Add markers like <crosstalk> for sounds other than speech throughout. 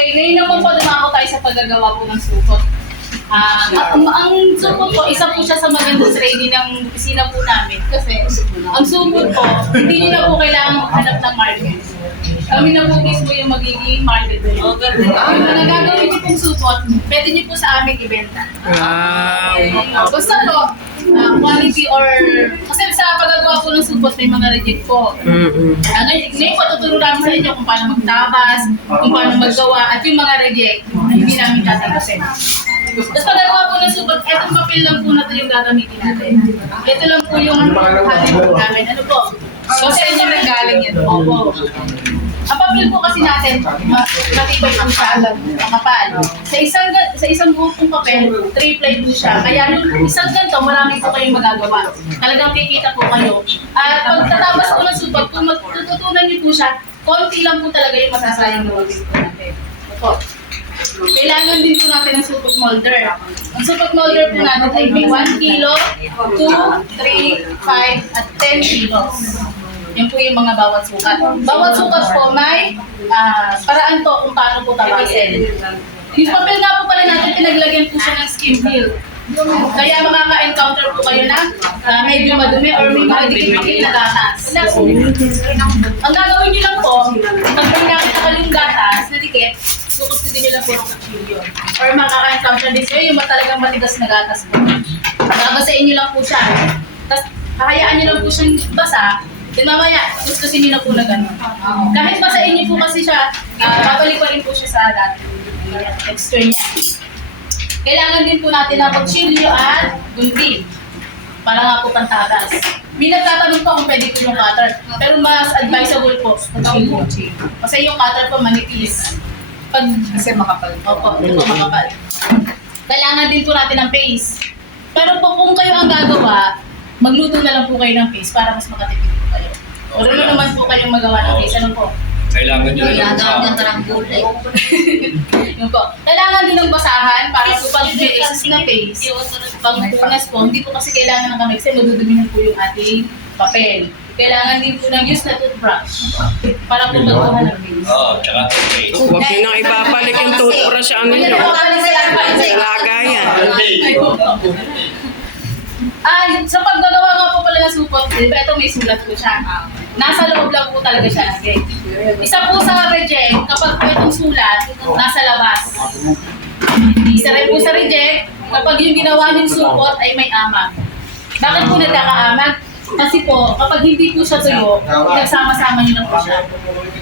Okay, ngayon naman po dumako tayo sa paggagawa po ng supot. Ah, ang, ang supot po, isa po siya sa magandang ready ng opisina po namin. Kasi ang supot po, hindi niyo na po kailangan maghanap ng market. Kami na po mismo yung magiging market. Oh, Yung mga gagawin niyo pong supot, pwede niyo po sa aming ibenta. Wow. Basta po, quality or... Kasi sa paggagawa po ng supot, may mga reject po. Mm-mm. Ah, ngayon, ngayon po, tuturo namin sa inyo kung paano magtabas, kung paano maggawa, at yung mga reject, hindi namin tatagasin. Tapos pagkagawa po ng supot, etong papel lang po natin yung gagamitin natin. Ito lang po yung halim po namin. Ano po? So, sa inyo nanggaling yan. Opo. Ang papel po kasi natin, ma- matibay po siya, makapal. Sa isang sa isang buong papel, three ply po siya. Kaya nung isang ganito, marami po kayong magagawa. Talagang kikita po kayo. At pagtatapos po ng supot, kung matututunan niyo po siya, konti lang po talaga yung masasayang na gawin po natin. Opo. Kailangan din po natin ng supot molder. Ang supot molder po natin ay may 1 kilo, 2, 3, 5, at 10 kilos. Yan po yung mga bawat sukat. Bawat sukat po may ah, paraan po kung paano po tabasin. Yung papel nga po pala natin, pinaglagyan po siya ng skim peel. Kaya makaka-encounter po kayo ng ah, medyo madumi or may mga dikit-dikit na gatas. Ang gagawin niyo lang po, pag may nakita ka yung gatas na dikit, kukustudin niyo lang po ng kutsilyo. Or makaka-encounter din kayo yung talagang matigas na gatas po. Babasain niyo lang po siya. Tapos, hahayaan niyo lang po siyang basa. Then mamaya, gustusin niyo na po na gano'n. Kahit basain niyo po kasi siya, uh, babalik pa rin po siya sa dati. Texture niya. Kailangan din po natin ng kutsilyo at gunting. Para nga po pantaras. May nagtatanong po kung pwede po yung cutter. Pero mas advisable po kutsilyo. Kasi yung cutter po manipis. Pag, Kasi makapal. Opo, ito po makapal. Kailangan din po natin ng paste. Pero po kung kayo ang gagawa, magluto na lang po kayo ng paste para mas makatipid. Marunong naman po kayong magawa ng paste. Ano po? Kailangan nyo na lang Kailangan sa... ng gulay. Yun po. Kailangan din ng basahan para po pag may excess na paste, pag punas po, hindi po kasi kailangan ng kamay kasi madudumihan po yung ating papel. Kailangan din po ng use na toothbrush para po magkuha ng paste. Oo, tsaka okay. Huwag nyo nang ibabalik yung toothbrush sa ano nyo. Lagayan. Ay, sa paggagawa nga po pala ng supot, di ba ito may sulat po siya. Nasa loob lang po talaga siya. Okay. Isa po sa reject, kapag po itong sulat, nasa labas. Isa rin po sa reject, kapag yung ginawa niyong supot ay may amag. Bakit po nagkakaamag? Kasi po, kapag hindi po siya tuyo, nagsama-sama niyo na po siya.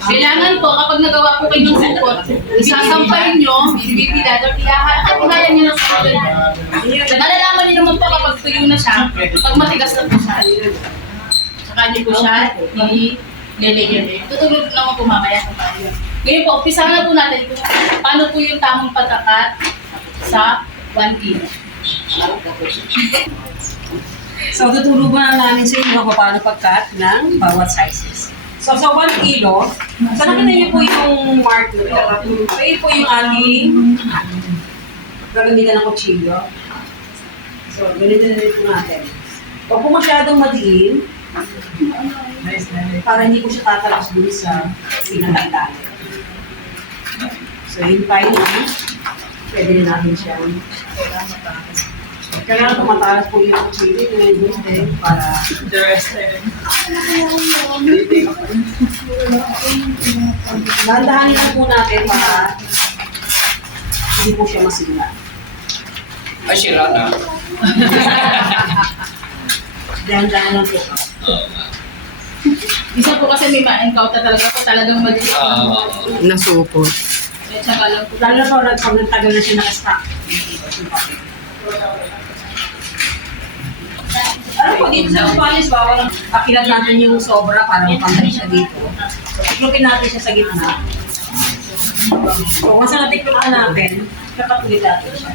Kailangan po, kapag nagawa po kayo ng supot, isasampay niyo, bibigyan at iyahan, at ihayan niyo ng supot. Malalaman niyo naman po kapag tuyo na siya, pag matigas na po siya. Saka niyo po siya, i-layer niyo. Tutulog naman po mamaya kung paano. Ngayon po, umpisa na po natin kung paano po yung tamang pagkakat sa 1 kilo. <laughs> So, tuturo na namin sa inyo kung paano pag-cut ng bawat sizes. So, sa 1 kilo, so nakita niyo po yung mark nito. So, yun po yung ating gagamitan ng kutsilyo. So, ganito na rin po natin. Huwag po masyadong madiin para hindi po siya tatalas dun sa pinatandaan. So, yun pa yun. Pwede rin natin siya. Kailangan tumatalas po yung kutsilyo yung gusto para Dahan-dahanin lang po natin para hindi po siya masigla. Ay, sira na. <laughs> Dahan-dahan lang po. Oo. Isa po kasi may ma-encounter talaga po talagang madilis. Ah. Nasupot. Kaya tsaka lang po. Lalo po, pag nagtagal na siya naka-stack. Ano po, dito sa Spanish, bawal ang akilat natin yung sobra para mapantay siya dito. Tiklopin natin siya sa gitna. So, once na natin, kakatulit natin siya.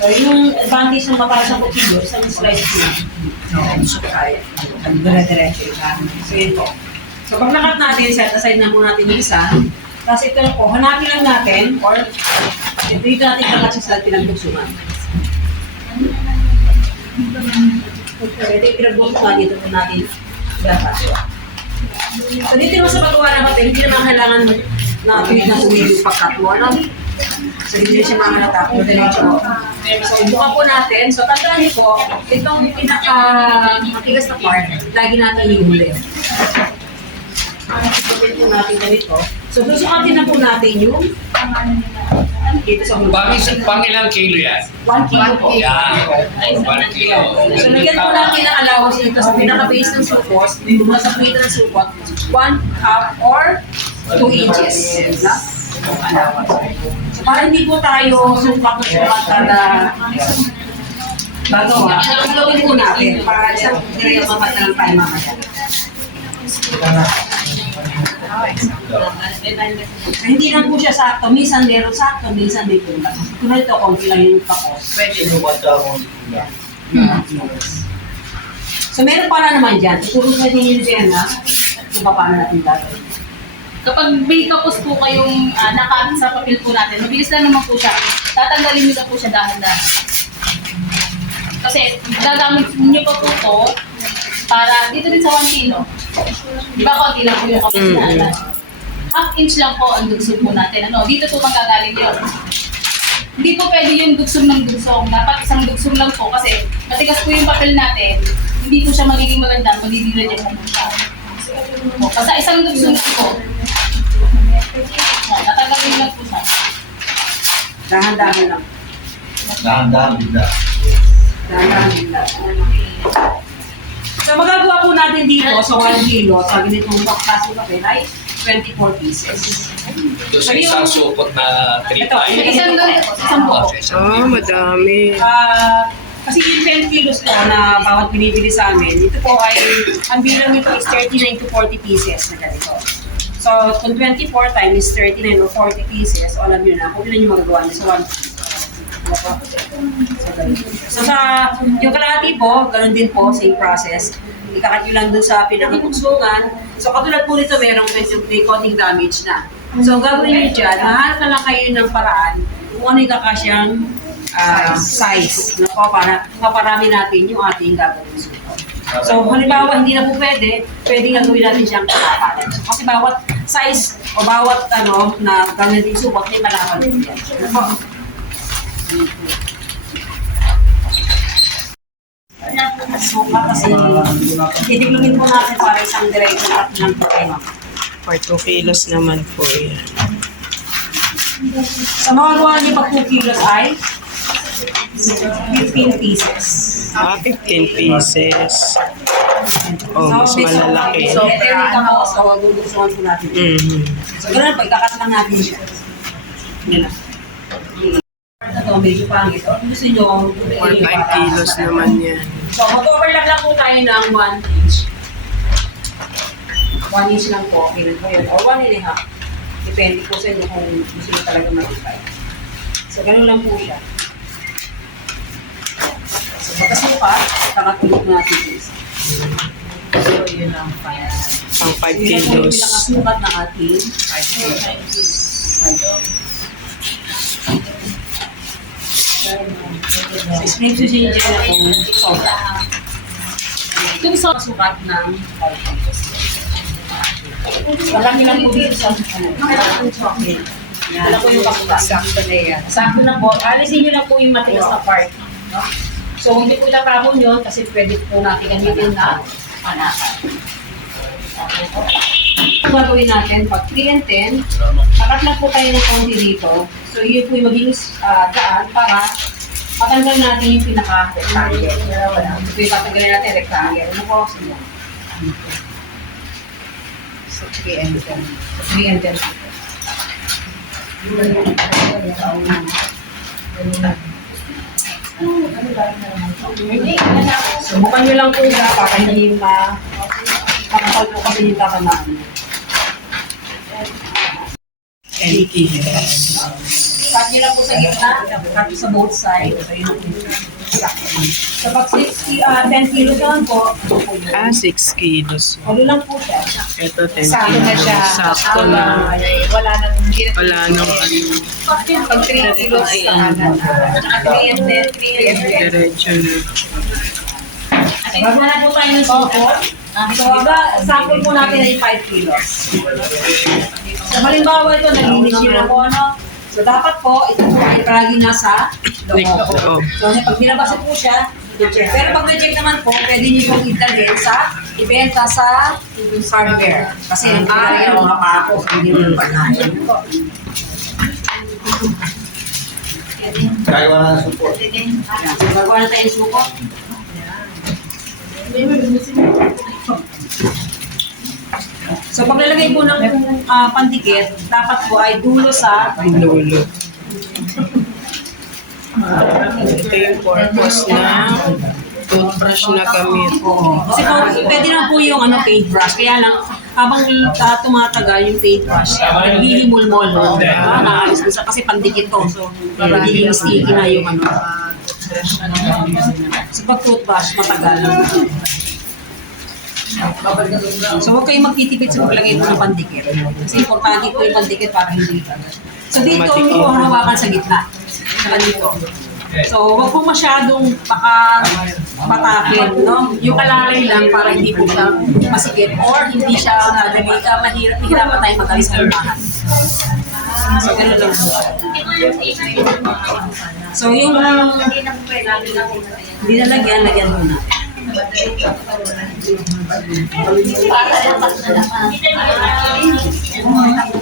So, yung advantage ng mataas ng kutsilyo, isang slice na. No, so kaya. Dire-diretso yung So, yun po. So, pag nakat natin, set aside na muna natin yung isa. Tapos ito na po, hanapin lang natin, or ito dito natin kakat sa pinagtugsungan. So, ito yung pinagtugsungan dito po natin dapat. So, dito naman sa paggawa ng papel, hindi naman kailangan na tuwid na tuwid yung pagkat mo, ano? So, hindi siya mga natakot, diretso. So, buka po natin. So, tandaan niyo po, itong pinaka matigas na part, lagi natin ihuli. Ipapin po natin ganito. So, susukatin na po natin yung dito sa mga. Pang, isang- pang ilang kilo yan? 1 kilo po. Yan. One kilo. So, lagyan po natin ng allowance dito sa pinaka-base ng supot, yung sa plate ng supot, 1 half or 2 inches. Na? Allowance. So, para hindi po tayo sumpak na sumpak kada bagawa, gawin po natin para isang direct mamat na lang tayo mamaya. Hindi lang po siya sakto. Minsan meron sakto, minsan may kulang. Tulad ito, konti lang yung tapos. So meron pala naman dyan. Itulog na din yung Jenna kung paano natin gagawin. Kapag may kapos po kayong uh, nakabit sa papel po natin, mabilis lang naman po siya. Tatanggalin niyo na po siya dahan-dahan. Kasi gagamit niyo pa po to para dito din sa 1 kilo. Di ba konti lang po yung kapos Mm. natin. Half inch lang po ang dugsong po natin. Ano, dito po magagaling yun. Hindi po pwede yung dugsong ng dugsong. Dapat isang dugsong lang po kasi matigas po yung papel natin. Hindi po siya magiging maganda, magiging reject na po siya. O, Basta isang dugsong lang po. Yan, Tatanggalin lang po siya. Dahan-dahan lang. Dahan-dahan bigla. Dahan-dahan lang. So magagawa po natin dito sa 1 kilo, sa ganitong kaso papel ay 24 pieces. Sa isang supot na tripay. Isang lang, isang po. Ah, madami. Ah, kasi yung 10 kilos po na bawat binibili sa amin, ito po ay, ang bilang nito is 39 to 40 pieces na ganito. So, kung 24 times is 39 or 40 pieces, so alam nyo na, kung ilan yung magagawa nyo sa 1 kilo. Ano po? So. So, sa yung kalahati po, ganun din po, same process. Ikakat nyo lang dun sa pinakatugsungan. So, katulad po nito, merong may konting damage na. So, gagawin nyo dyan, mahanap na lang kayo ng paraan kung ano yung kakasyang ah, size no, po, para maparami natin yung ating gagawin. So, halimbawa, hindi na po pwede, pwede nga gawin natin siyang kakapalan. So, kasi bawat size o bawat ano na gawin natin suko, may malaman din yan. Ano? Suka kasi titiglumin po natin para isang diretso at po tayo. For 2 kilos naman po yan. Sa mga gawa niyo pag 2 kilos ay 15 pieces. Ah, 15 pieces. Oh, mas malalaki. So, ito yung kamo, so gugustuhan po natin. Mhm. So, ganun lang natin siya. Yan lang. Ito, medyo pangit. O, gusto nyo, For 5 kilos naman yan. So, mag-overlap lang po tayo ng 1 inch. 1 inch lang po, okay lang po yun. Or 1 and a half. Depende po sa inyo kung gusto nyo talaga mag-try. So, ganun lang po siya. So, pagkasuka, kakatulog natin this. So, yun. Ang 5 Yun lang po yung kilos. pinakasukat na ating 5 kilos. So, explain ko sa inyo dyan na kung sobra. Ito sa sukat ng 5 kilos. Malaki lang po dito sa ano. Yan. Wala po yung kasukat. Sakto na yan. Sakto na po. Alisin nyo lang po yung matigas na part. No? So, hindi po itakabon yun kasi pwede po natin gamitin na panakan. Okay po. Ang gagawin natin, pag 3 and 10, takat lang po tayo ng konti dito. So, yun po yung maging ah, daan para matanggal natin yung pinaka-rectangle. Wala. Ito yung tatanggalin natin rectangle. Ano po? Sige. So, 3 and 10. 3 and 10. Subukan nyo lang po siya para hindi ma makapal po kasi yung tatamaan. Cut nyo lang po sa gitna, cut sa both sides. So, yun. So, pag 60, ah, 10 kilos naman po, ano? Ah, 6 kilos. Ano lang po siya. Ito 10 Sakto na siya. kilos. Sakto na. Wala nang Wala nang ano. Pag 3 kilos kanan. At 3 and 10, 3 and 10. Diretso na. Bago na po tayo ng support. So, aga, sample po natin ay 5 kilos. So, halimbawa ito, nalinis nyo na po, ano? So, dapat po, ito po ay palagi nasa loob. So, pag binabasa po siya, i-check. Pero pag na-check naman po, pwede nyo pong italhin sa ibenta sa hardware. Kasi ang kaya yung mga pako, hindi mo panahin. Kaya wala na support. Yan. So, gagawa na tayo ng suko. So, paglalagay po ng ah, pandikit, dapat po ay dulo sa Lulo. Ito yung purpose na toothbrush na gamit. Oo. Kasi po, pwede na po yung ano, paintbrush. Kaya lang, habang uh, tumatagal yung paintbrush, naghilimulmol. No? Ah, naalis na sa, kasi pandikit to. So, nagiging sticky na yung ano. Kasi pag toothbrush, matagal. So, huwag kayong magtitipid sa paglagay ng pandikit. Kasi importante po yung pandikit para hindi So, dito po hawakan sa gitna. Sa dito. So, wag po masyadong baka matakit, no? Yung kalalay lang para hindi po siya masikip or hindi siya nadalita, mahirap, mahirapan tayo magalis sa lumahan. So, ganun lang po. So, yung hindi na lagyan, lagyan muna.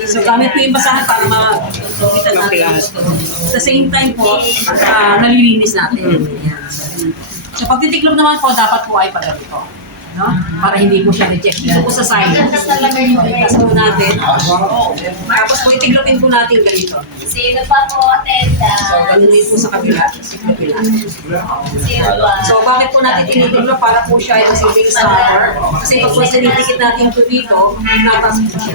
So, gamit ko yung basahan para makita natin. At the same time po, ah, nalilinis natin. Yan. So, pag titiklop naman po, dapat po ay pagganito. No? Para hindi po siya reject. Dito po sa side. Tapos po natin. Tapos po itiklopin po natin ganito. Sino pa po attenda? So, ganun din po sa kabila. Sa kabila. Sino pa? So, bakit po natin tinitiklop? Para po siya ay silbing stopper. Kasi pag po sinitikit natin ito dito, natas po siya.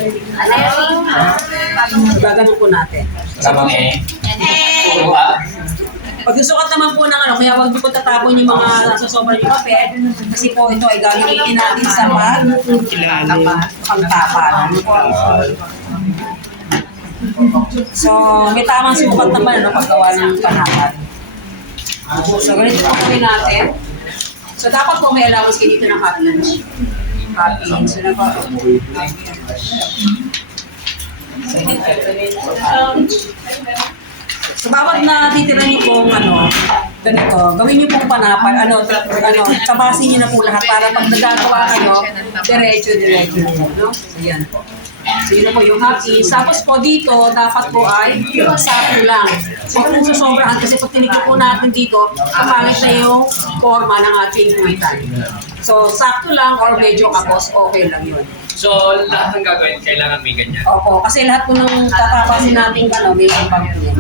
So, gaganon po natin. Tama eh. Eh, Puro. Pag susukat naman po ng ano, kaya wag niyo po tatapon yung mga nasusobra yung papel. Kasi po ito ay gagamitin natin sa pag Ilalim. pagtapal. So, may tamang sukat naman ano, paggawa ng panapan. So, ganito po gawin natin. So, dapat po may allowance kayo dito ng hot lunch. Hot lunch. So, na po. So, bawat na titira niyo pong ano, ganito, gawin niyo pong panapan, ano, t- ano, tabasin niyo na po lahat para pag nagagawa kayo, diretso, diretso po, no? So, po. So, yun na po yung happy. Tapos po dito, dapat po ay sakto lang. So, kung susobrahan, kasi pag tinikip po natin dito, kapangit na yung forma ng ating kuwitan. So, sakto lang or medyo kapos, okay lang yun. So, lahat ng gagawin, kailangan may ganyan. Opo, kasi lahat po ng tatapasin natin ano, may ibang yun.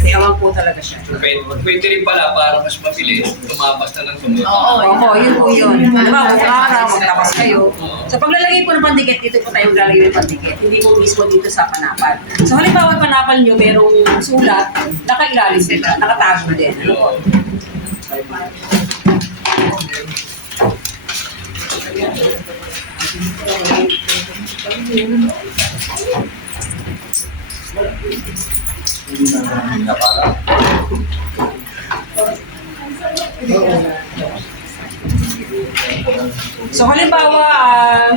Kasi naman po talaga siya. Pwede, pwede rin pala para mas mabilis, tumabas na ng tumunod. Oo. Opo, yun po yun. Diba, kung araw, magtapas kayo. So paglalagay po ng pandikit, dito po tayo maglalagay ng pandikit. Hindi po mismo dito sa panapan. So halimbawa, panapan nyo, merong sulat, nakailalim sila, nakatago din. Ano po? Hindi na namin napala. So halimbawa, ah,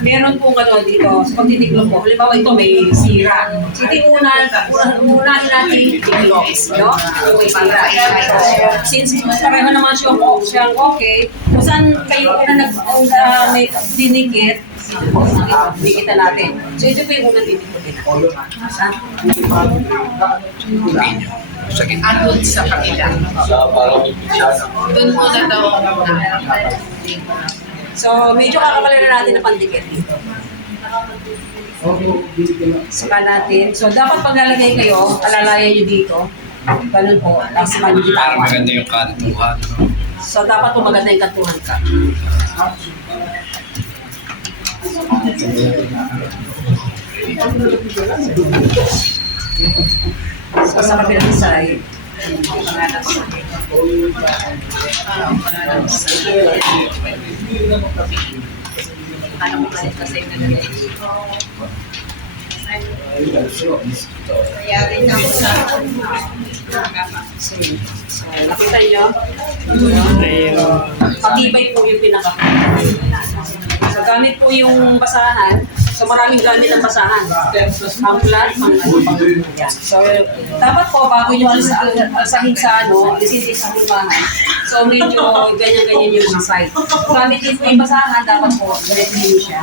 meron pong ano dito, sa pagtitiklop po, halimbawa ito may sira. So una- unahin natin yung tiklop, no? May sira. Since pareho naman siyang, siyang okay, kung saan kayo una nag, uh, may dinikit, po, dinikita natin. So ito po yung unang dinikitin natin. Sa. Andun sa na. Doon po na daw. So medyo kakapala na natin ang pandikit dito. Saka natin. So dapat pag lalagay kayo, alalayan nyo dito. Ganun po. Tapos Para magigitawan. maganda yung kantuhan. So dapat po maganda yung kantuhan ka. So sa kabilang side, Ano mo kasi kasi Nangyari na ako sa so, nakita nyo, patibay po yung pinaka So gamit po yung basahan, So maraming gamit ang basahan. Ang plant, ang ano. So, dapat po, bago nyo alisa, alsahin sa ano, alisin din sa hulmahan. So, medyo ganyan-ganyan yung mga side. Gamit din po yung basahan, dapat po, ganyan nyo siya.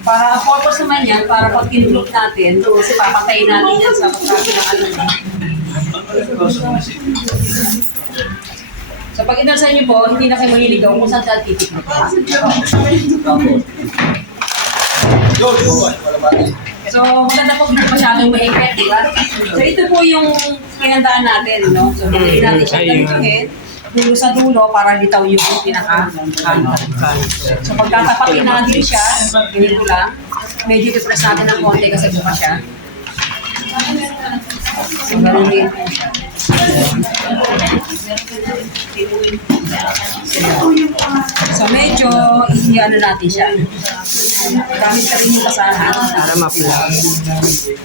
Para purpose naman yan, para pag kinulok natin, kasi papatayin natin yan sa pagkabi ng ano. So pag inalsa niyo po, hindi na kayo maliligaw kung saan saan titikman. So, maganda po hindi masyadong mahigpit, di ba? So, ito po yung pinandaan natin, no? So, hindi natin siya gantuhin dulo sa dulo para litaw yung pinaka So, pagtatapatin natin siya, ganito lang. Medyo i-press natin ng konti kasi buka siya. So, ganun din. So, medyo i-ano natin siya. Gamit ka rin yung basahan. Para ma-flat.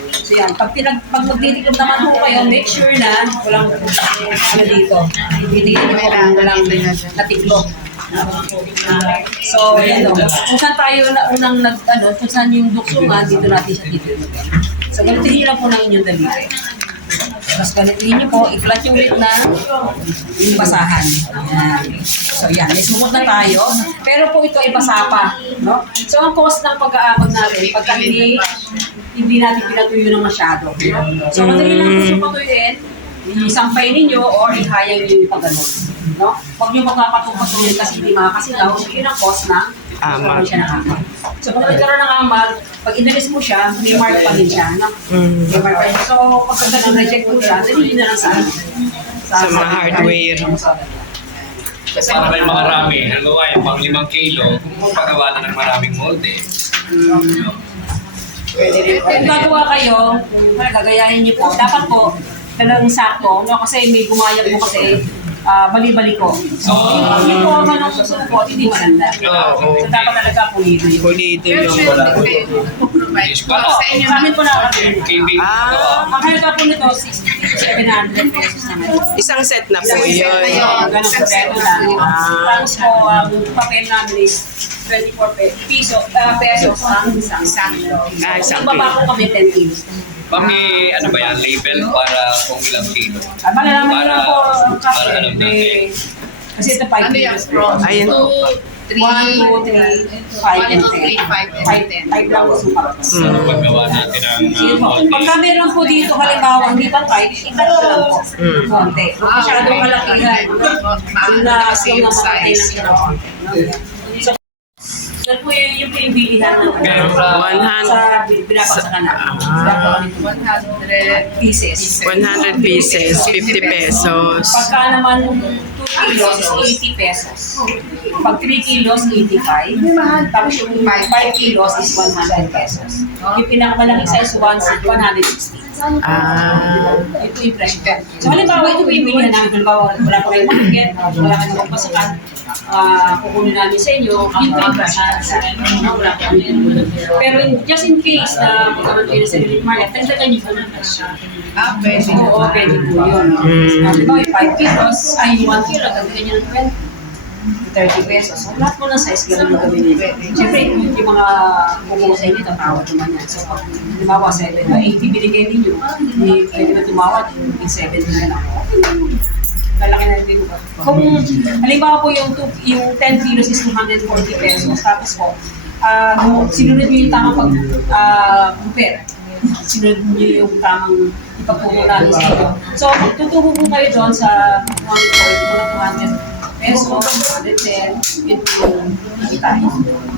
So yan, pag, pinag, pag magtitiklop naman po kayo, make sure na walang ano dito. Niyo po kung walang natiklop. So, yan o. Kung saan tayo na unang nag, ano, kung saan yung duksungan, dito natin siya titignan. So, ganitihin niyo lang po ng inyong daliri. Tapos ganitihin niyo po, i-flat yung na yung basahan. So, yan. May sumot na tayo. Pero po ito ay basa pa. No? So, ang cost ng pag-aabag natin, pagka hindi hindi natin pinatuyo ng masyado. No? So, madali lang po siya isampay ninyo or ihayang ninyo yung pag-ganon. No? Huwag nyo magpapatupatuloy kasi hindi makakasilaw, yun ang cost ng Amal. siya ng amal. So, pag nagkaroon ng amal, pag inalis mo siya, may mark pa rin siya. No? Mm. May mark pa rin. So, pag ganun, reject mo siya, dali na lang sa ano. Sa mga hardware. Para may mga rami, halimbawa yung pang limang kilo, kung pagawa na ng maraming molde. Kung gagawa kayo, kung gagayahin niyo po, dapat po, talagang sakto, no? Kasi may gumayag po kasi ah, bali-bali ko. So, Oo. yung forma ng susunod po, hindi maganda. Oo. So, dapat talaga pulido yun. Pulido yung... provide Yes, po wala. sa inyo. Sa amin po. KB, Ah. Ang halaga po nito, 6,700 pesos naman. Isang set na po Isang set yun. na yun, ganun po, reto lang. Ah. Tapos po, ang papel namin is 24 pe- piso, ah, pesos ang isang. Ah, isang Ang baba po kami 10 kilos. May ano ba yan, label para kung ilang kilo. Ah, malalaman lang po Para- kasi para alam natin. kasi ito 5 Ano kilos. Ayun. 2, 1, 2, 3, 5, 1, and 2, 3, 10. 5, and 5, 10. 5 lang po sukat. Mm. Paggawa natin ng Sige uh, po. molde. Pagka meron po dito, halimbawa, hindi pa 5, ikat ko lang po. Mm. Konti. Kung masyadong kalakihan, yung na yung yung namatay size. lang siya. Yan po yung, yung po yung bilihan ng Pero sa- 100 sa binabagsakan na. Ah. 100 pieces. 100 pieces, 50 pesos. Pagka naman 2 kilos is 80 pesos. Pag 3 kilos, 85. Tapos yung 5 kilos is 100 pesos. Yung pinakamalaking size, 160. Ah. Ito yung presyo. So halimbawa, ito yung bilihan namin. Halimbawa, wala pa kayong market, wala kayong magpasakan, ah kukunin namin sa inyo, yun po yung presyo. Wala pa kami. Pero in- just in case na magkaroon kayo sa relief market, tagdagan niyo po ng presyo. Ah, pwede. Oo, pwede po yun. Mm. Halimbawa, yung 5 kilos, ay yung 1 kilo, tagdagan niyo ng 20. 30 pesos. So, lahat mo ng size, ganun ang gawin niyo. Siyempre, yung mga bubuo sa inyo, tatawad naman yan. So, pag halimbawa, 7 o 80 binigay ninyo, hindi pwede na tumawad, yung 7 na lang. Lalaki na rin po. Kung halimbawa po yung, two- yung 10 kilos is 240 pesos, tapos po, ah sinunod niyo yung tamang pag, ah, compare. Sinunod niyo yung tamang ipagturo natin sa inyo. So, tutubo po kayo doon sa 140, mga 200 pesos, 110, yun po yung kikitain.